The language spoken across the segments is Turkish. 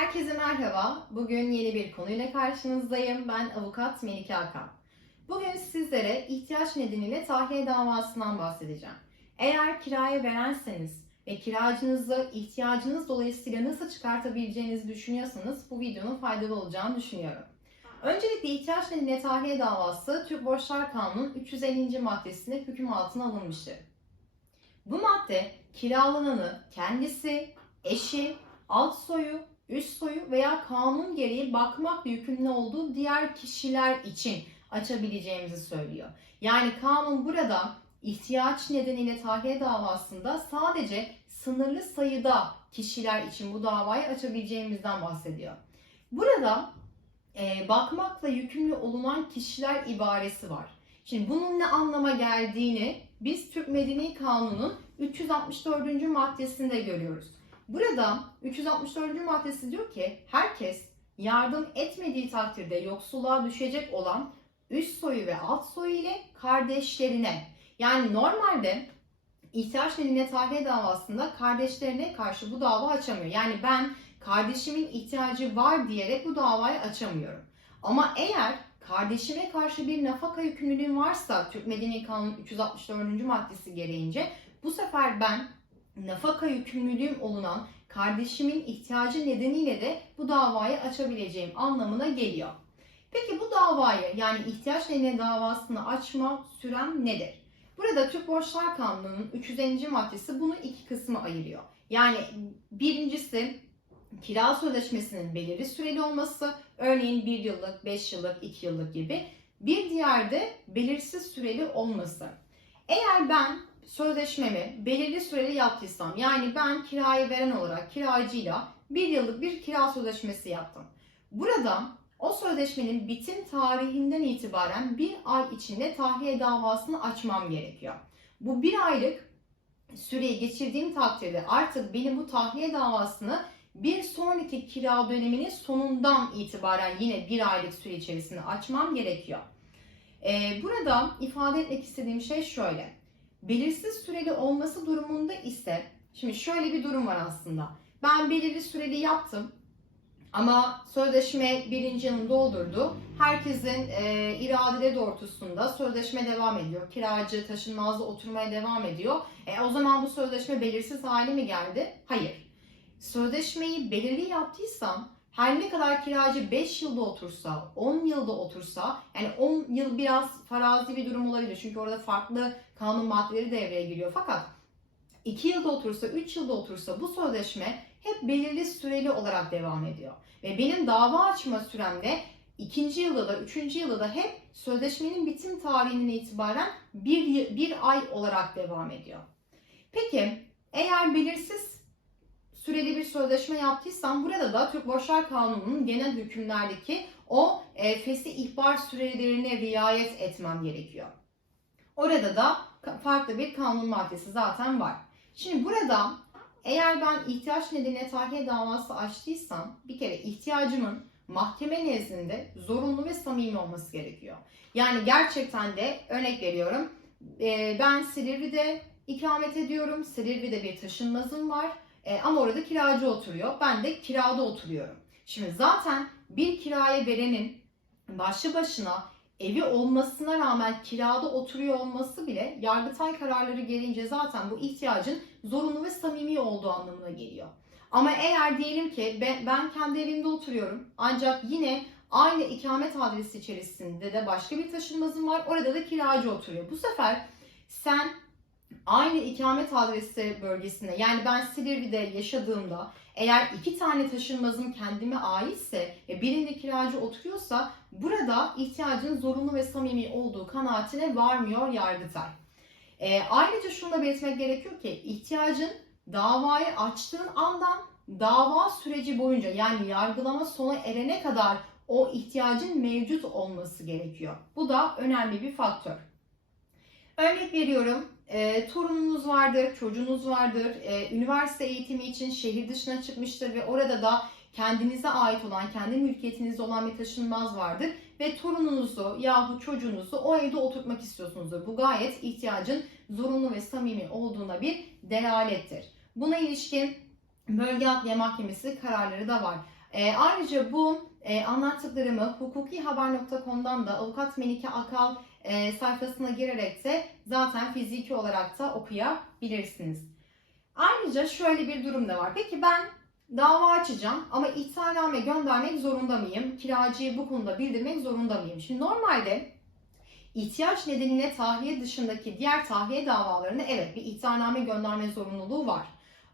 Herkese merhaba. Bugün yeni bir konuyla karşınızdayım. Ben avukat Melike Hakan. Bugün sizlere ihtiyaç nedeniyle tahliye davasından bahsedeceğim. Eğer kiraya verenseniz ve kiracınızı ihtiyacınız dolayısıyla nasıl çıkartabileceğinizi düşünüyorsanız bu videonun faydalı olacağını düşünüyorum. Öncelikle ihtiyaç nedeniyle tahliye davası Türk Borçlar Kanunu'nun 350. maddesinde hüküm altına alınmıştır. Bu madde kiralananı kendisi, eşi, alt soyu, üst soyu veya kanun gereği bakmakla yükümlü olduğu diğer kişiler için açabileceğimizi söylüyor. Yani kanun burada ihtiyaç nedeniyle tahliye davasında sadece sınırlı sayıda kişiler için bu davayı açabileceğimizden bahsediyor. Burada e, bakmakla yükümlü olunan kişiler ibaresi var. Şimdi bunun ne anlama geldiğini biz Türk Medeni Kanunu'nun 364. maddesinde görüyoruz. Burada 364. maddesi diyor ki herkes yardım etmediği takdirde yoksulluğa düşecek olan üst soyu ve alt soyu ile kardeşlerine yani normalde ihtiyaç nedeniyle tahliye davasında kardeşlerine karşı bu dava açamıyor. Yani ben kardeşimin ihtiyacı var diyerek bu davayı açamıyorum. Ama eğer kardeşime karşı bir nafaka yükümlülüğüm varsa Türk Medeni Kanunu 364. maddesi gereğince bu sefer ben nafaka yükümlülüğüm olunan kardeşimin ihtiyacı nedeniyle de bu davayı açabileceğim anlamına geliyor. Peki bu davayı yani ihtiyaç nedeni davasını açma sürem nedir? Burada Türk Borçlar Kanunu'nun 350. maddesi bunu iki kısma ayırıyor. Yani birincisi kira sözleşmesinin belirli süreli olması, örneğin 1 yıllık, 5 yıllık, 2 yıllık gibi. Bir diğer de belirsiz süreli olması. Eğer ben sözleşmemi belirli süreli yaptıysam, yani ben kirayı veren olarak kiracıyla bir yıllık bir kira sözleşmesi yaptım. Burada o sözleşmenin bitim tarihinden itibaren bir ay içinde tahliye davasını açmam gerekiyor. Bu bir aylık süreyi geçirdiğim takdirde artık benim bu tahliye davasını bir sonraki kira döneminin sonundan itibaren yine bir aylık süre içerisinde açmam gerekiyor. Ee, burada ifade etmek istediğim şey şöyle. Belirsiz süreli olması durumunda ise, şimdi şöyle bir durum var aslında. Ben belirli süreli yaptım ama sözleşme birinci yılını doldurdu. Herkesin e, iradeleri doğrultusunda sözleşme devam ediyor. Kiracı taşınmazda oturmaya devam ediyor. E, o zaman bu sözleşme belirsiz hale mi geldi? Hayır. Sözleşmeyi belirli yaptıysam her ne kadar kiracı 5 yılda otursa, 10 yılda otursa, yani 10 yıl biraz farazi bir durum olabilir. Çünkü orada farklı kanun maddeleri devreye giriyor. Fakat 2 yılda otursa, 3 yılda otursa bu sözleşme hep belirli süreli olarak devam ediyor. Ve benim dava açma süremde ikinci yılda da, üçüncü yılda da hep sözleşmenin bitim tarihinden itibaren bir, bir ay olarak devam ediyor. Peki eğer belirsiz süreli bir sözleşme yaptıysam burada da Türk Borçlar Kanunu'nun genel hükümlerdeki o e, fesih ihbar sürelerine riayet etmem gerekiyor. Orada da farklı bir kanun maddesi zaten var. Şimdi burada eğer ben ihtiyaç nedeniyle tahliye davası açtıysam bir kere ihtiyacımın mahkeme nezdinde zorunlu ve samimi olması gerekiyor. Yani gerçekten de örnek veriyorum e, ben Silivri'de ikamet ediyorum. Silivri'de bir taşınmazım var. E, ama orada kiracı oturuyor. Ben de kirada oturuyorum. Şimdi zaten bir kiraya verenin başlı başına evi olmasına rağmen kirada oturuyor olması bile Yargıtay kararları gelince zaten bu ihtiyacın zorunlu ve samimi olduğu anlamına geliyor. Ama eğer diyelim ki ben, ben kendi evimde oturuyorum ancak yine aynı ikamet adresi içerisinde de başka bir taşınmazım var. Orada da kiracı oturuyor. Bu sefer sen aynı ikamet adresi bölgesinde yani ben Silivri'de yaşadığımda eğer iki tane taşınmazım kendime aitse ve birinde kiracı oturuyorsa burada ihtiyacın zorunlu ve samimi olduğu kanaatine varmıyor Yargıtay. E, ayrıca şunu da belirtmek gerekiyor ki ihtiyacın davayı açtığın andan dava süreci boyunca yani yargılama sona erene kadar o ihtiyacın mevcut olması gerekiyor. Bu da önemli bir faktör. Örnek veriyorum, e, torununuz vardır, çocuğunuz vardır, e, üniversite eğitimi için şehir dışına çıkmıştır ve orada da kendinize ait olan, kendi mülkiyetinizde olan bir taşınmaz vardır ve torununuzu yahut çocuğunuzu o evde oturtmak istiyorsunuzdur. Bu gayet ihtiyacın zorunlu ve samimi olduğuna bir delalettir. Buna ilişkin Bölge Adliye Mahkemesi kararları da var. E, ayrıca bu e, anlattıklarımı hukukihaber.com'dan da avukat Melike Akal e, sayfasına girerek de zaten fiziki olarak da okuyabilirsiniz. Ayrıca şöyle bir durum da var. Peki ben dava açacağım ama ihtarname göndermek zorunda mıyım? Kiracıyı bu konuda bildirmek zorunda mıyım? Şimdi normalde ihtiyaç nedeniyle tahliye dışındaki diğer tahliye davalarında evet bir ihtarname gönderme zorunluluğu var.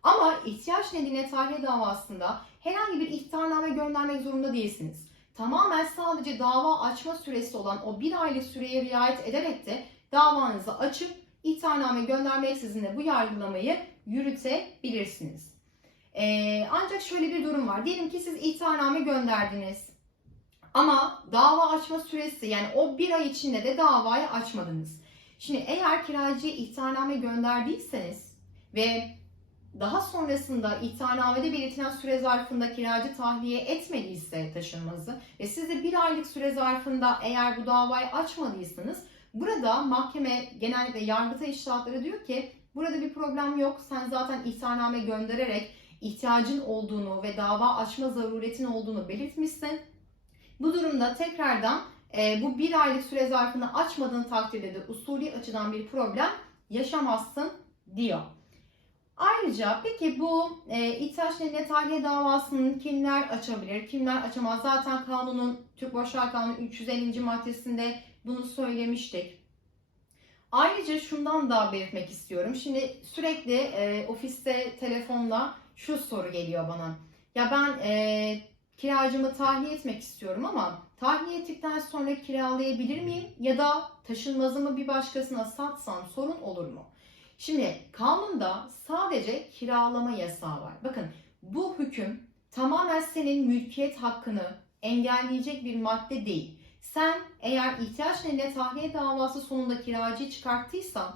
Ama ihtiyaç nedeniyle tahliye davasında herhangi bir ihtarname göndermek zorunda değilsiniz. Tamamen sadece dava açma süresi olan o bir aylık süreye riayet ederek de davanızı açıp ihtarname göndermeksizin de bu yargılamayı yürütebilirsiniz. Ee, ancak şöyle bir durum var. Diyelim ki siz ihtarname gönderdiniz. Ama dava açma süresi yani o bir ay içinde de davayı açmadınız. Şimdi eğer kiracıya ihtarname gönderdiyseniz ve daha sonrasında ihtarnamede belirtilen süre zarfında kiracı tahliye etmediyse taşınmazı ve siz de bir aylık süre zarfında eğer bu davayı açmadıysanız burada mahkeme genellikle yargıtay iştahatları diyor ki burada bir problem yok sen zaten ihtarname göndererek ihtiyacın olduğunu ve dava açma zaruretin olduğunu belirtmişsin. Bu durumda tekrardan e, bu bir aylık süre zarfını açmadığın takdirde de usulü açıdan bir problem yaşamazsın diyor. Ayrıca peki bu e, ihtiyaç nedeniyle tahliye davasını kimler açabilir, kimler açamaz? Zaten kanunun, Türk Boşver Kanunu 350. maddesinde bunu söylemiştik. Ayrıca şundan da belirtmek istiyorum. Şimdi sürekli e, ofiste telefonla şu soru geliyor bana. Ya ben e, kiracımı tahliye etmek istiyorum ama tahliye ettikten sonra kiralayabilir miyim? Ya da taşınmazımı bir başkasına satsam sorun olur mu? Şimdi kanunda sadece kiralama yasağı var. Bakın bu hüküm tamamen senin mülkiyet hakkını engelleyecek bir madde değil. Sen eğer ihtiyaç nedeniyle tahliye davası sonunda kiracıyı çıkarttıysan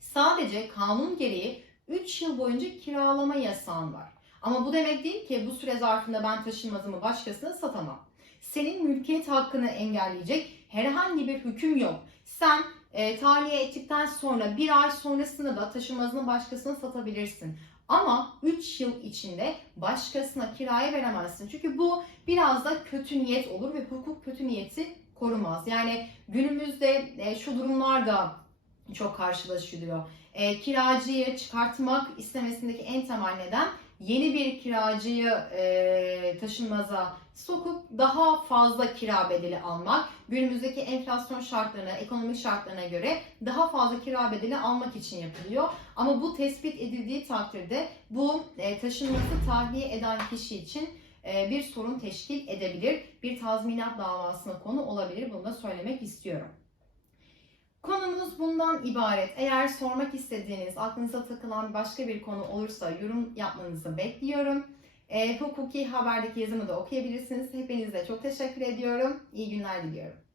sadece kanun gereği 3 yıl boyunca kiralama yasağın var. Ama bu demek değil ki bu süre zarfında ben taşınmazımı başkasına satamam. Senin mülkiyet hakkını engelleyecek herhangi bir hüküm yok. Sen e, tahliye ettikten sonra bir ay sonrasında da taşınmazını başkasına satabilirsin. Ama 3 yıl içinde başkasına kiraya veremezsin. Çünkü bu biraz da kötü niyet olur ve hukuk kötü niyeti korumaz. Yani günümüzde e, şu durumlar da çok karşılaşılıyor. E, kiracıyı çıkartmak istemesindeki en temel neden yeni bir kiracıyı e, taşınmaza sokup daha fazla kira bedeli almak, günümüzdeki enflasyon şartlarına, ekonomik şartlarına göre daha fazla kira bedeli almak için yapılıyor. Ama bu tespit edildiği takdirde bu e, taşınması tahliye eden kişi için e, bir sorun teşkil edebilir. Bir tazminat davasına konu olabilir. Bunu da söylemek istiyorum. Konumuz bundan ibaret. Eğer sormak istediğiniz, aklınıza takılan başka bir konu olursa yorum yapmanızı bekliyorum. E, hukuki haberdeki yazımı da okuyabilirsiniz. Hepinize çok teşekkür ediyorum. İyi günler diliyorum.